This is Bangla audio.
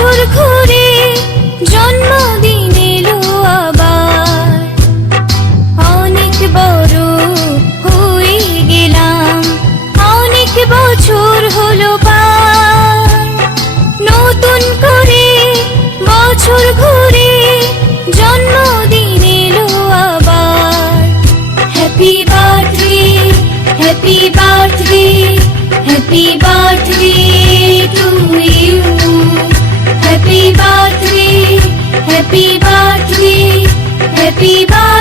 বছর ঘুরে জন্মদিন এলো আবার, অনেক বড় হয়ে গেলাম, অনেক বছর হলো পার। নতুন করে বছর ঘুরে জন্মদিন এলো আবার। Happy birthday, happy birthday, happy birthday to you. Happy birthday, happy birthday, happy birthday.